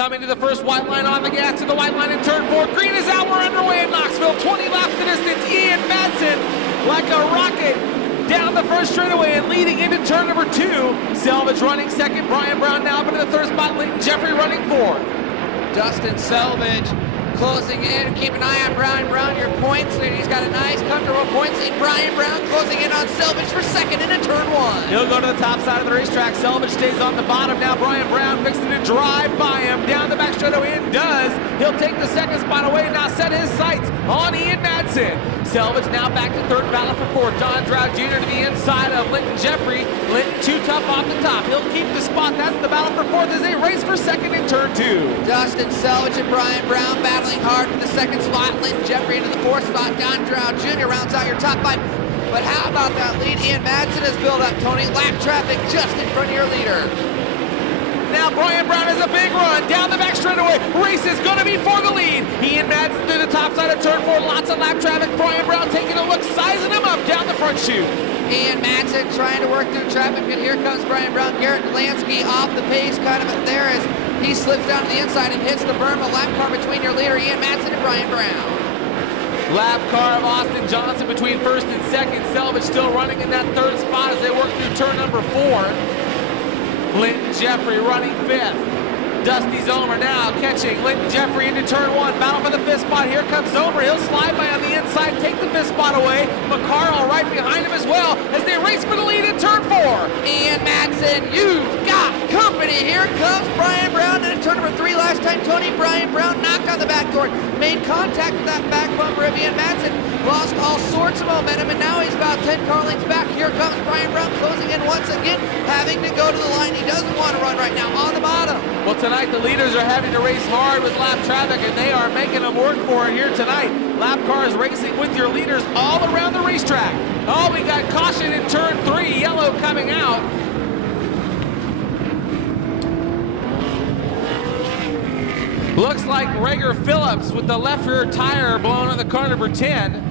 Coming to the first white line on the gas to the white line in turn 4. Green is out. We're underway in Knoxville. 20 laps the distance. Ian Madsen like a rocket down the first straightaway and leading into turn number 2. Selvage running second. Brian Brown now up into the third spot. Linton Jeffrey running fourth. Dustin Selvage closing in. Keep an eye on Brian Brown. Your points. He's got a nice, comfortable points lead. Brian Brown closing in on Selvage for second into turn 1. He'll go to the top side of the racetrack. Selvage stays on the bottom. Now Brian Brown fixing to drive by him down the back straightaway and does. He'll take the second spot away. Now set his sights on Ian Madsen. Selvage now back to third, battle for fourth. Don Drought Jr. to the inside of Linton Jeffrey. Linton too tough off the top. He'll keep the spot. That's the battle for fourth as they race for second in turn 2. Dustin Selvage and Brian Brown battling hard for the second spot. Linton Jeffrey into the fourth spot. Don Drought Jr. rounds out your top 5. But how about that lead? Ian Madsen has built up, Tony. Lap traffic just in front of your leader. Now Brian Brown has a big run down the back straightaway. Race is going to be for the lead. Ian Madsen through the top side of turn 4. Lots of lap traffic. Brian Brown taking a look, sizing him up down the front chute. Ian Madsen trying to work through traffic, and here comes Brian Brown. Garrett Delansky off the pace, kind of there as he slips down to the inside and hits the berm. A lap car between your leader, Ian Madsen, and Brian Brown. Lap car of Austin Johnson between first and second. Selvage still running in that third spot as they work through turn number 4. Linton Jeffrey running fifth. Dusty Zomer now catching Linton Jeffrey into turn 1. Battle for the fifth spot. Here comes Zomer. He'll slide by on the inside, take the fifth spot away. McCarl right behind him as well as they race for the lead in turn 4. Ian Madsen, you've got company. Here comes Brian Brown into turn number 3. Last time, Tony, Brian Brown knocked on the back door, made contact with that back bumper of Ian Madsen, lost all sorts of momentum, and now he's about 10 car lengths back. Here comes Brian Brown closing in once again, having to go to the line. He doesn't want to run right now on the bottom. Well, tonight the leaders are having to race hard with lap traffic, and they are making them work for it here tonight. Lap cars racing with your leaders all around the racetrack. Oh, we got caution in turn 3, yellow coming out. Looks like Rager Phillips with the left rear tire blown on the car number 10.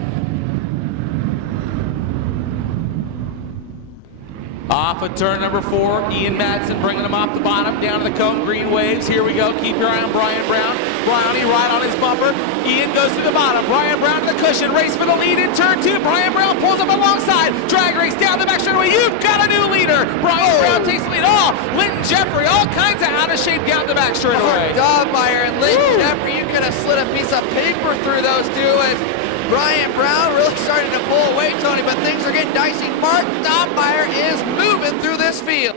Off of turn number 4, Ian Madsen bringing him off the bottom, down to the cone, green waves. Here we go, keep your eye on Brian Brown. Brownie right on his bumper. Ian goes to the bottom. Brian Brown to the cushion, race for the lead in turn 2. Brian Brown pulls up alongside. Drag race down the back straightaway. You've got a new leader. Brian Brown takes the lead. Oh, Linton Jeffrey, all kinds of out of shape down the back straightaway. Dobmeyer and Linton Jeffrey, you could have slid a piece of paper through those two as Brian Brown really starting to pull away, Tony, but things are getting dicey. Mark Dobmeyer is moving through this field.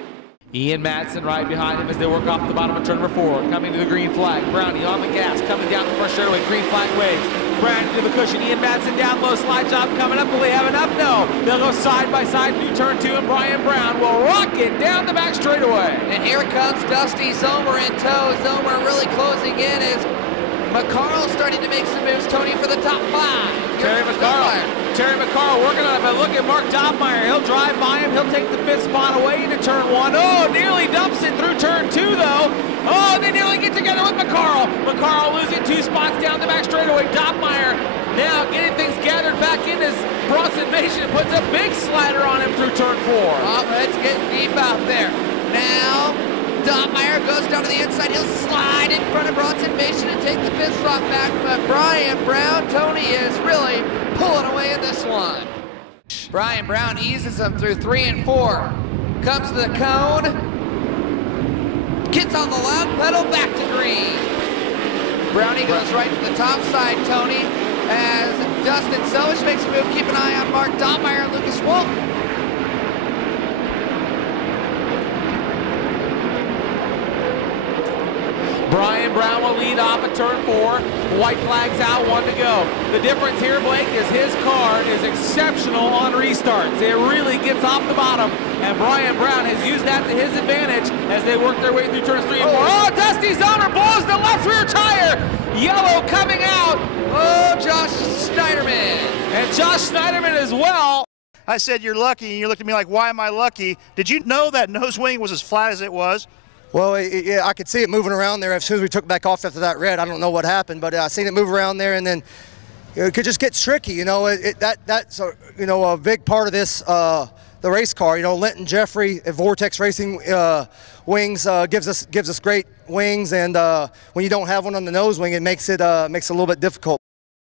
Ian Madsen right behind him as they work off the bottom of turn number 4. Coming to the green flag. Brownie on the gas, coming down the first straightaway. Green flag waves. Brownie to the cushion. Ian Madsen down low. Slide job coming up. Will they have enough? No. They'll go side by side through turn 2, and Brian Brown will rock it down the back straightaway. And here comes Dusty Zomer in tow. Zomer really closing in as McCarl starting to make some moves, Tony, for the top 5. Terry McCarl working on it, but look at Mark Dobmeyer. He'll drive by him. He'll take the fifth spot away into turn 1. Oh, nearly dumps it through turn 2, though. Oh, they nearly get together with McCarl. McCarl losing 2 spots down the back straightaway. Dobmeyer now getting things gathered back in as Bronson Mason puts a big slider on him through turn 4. Oh, it's getting deep out there. Now, Dobmeyer goes down to the inside. He'll slide in front of Bronson Mason and take the fifth spot back. But Brian Brown, Tony, is really pulling away in this one. Brian Brown eases him through 3 and 4. Comes to the cone. Gets on the loud pedal, back to green. Brownie goes right to the top side, Tony, as Dustin Selvage makes a move. Keep an eye on Mark Dobmeyer and Lucas Wolf. Brian Brown will lead off at turn 4. White flag's out, 1 to go. The difference here, Blake, is his car is exceptional on restarts. It really gets off the bottom, and Brian Brown has used that to his advantage as they work their way through turns 3 and 4. Oh, Dusty Zomer blows the left rear tire. Yellow coming out. Oh, Josh Schneiderman. And Josh Schneiderman as well. I said, you're lucky, and you looked at me like, why am I lucky? Did you know that nose wing was as flat as it was? Well, yeah, I could see it moving around there as soon as we took back off after that red. I don't know what happened, but I seen it move around there, and then it could just get tricky. You know, that's a big part of this race car. You know, Linton Jeffrey at Vortex Racing wings gives us great wings, and when you don't have one on the nose wing, it makes it a little bit difficult.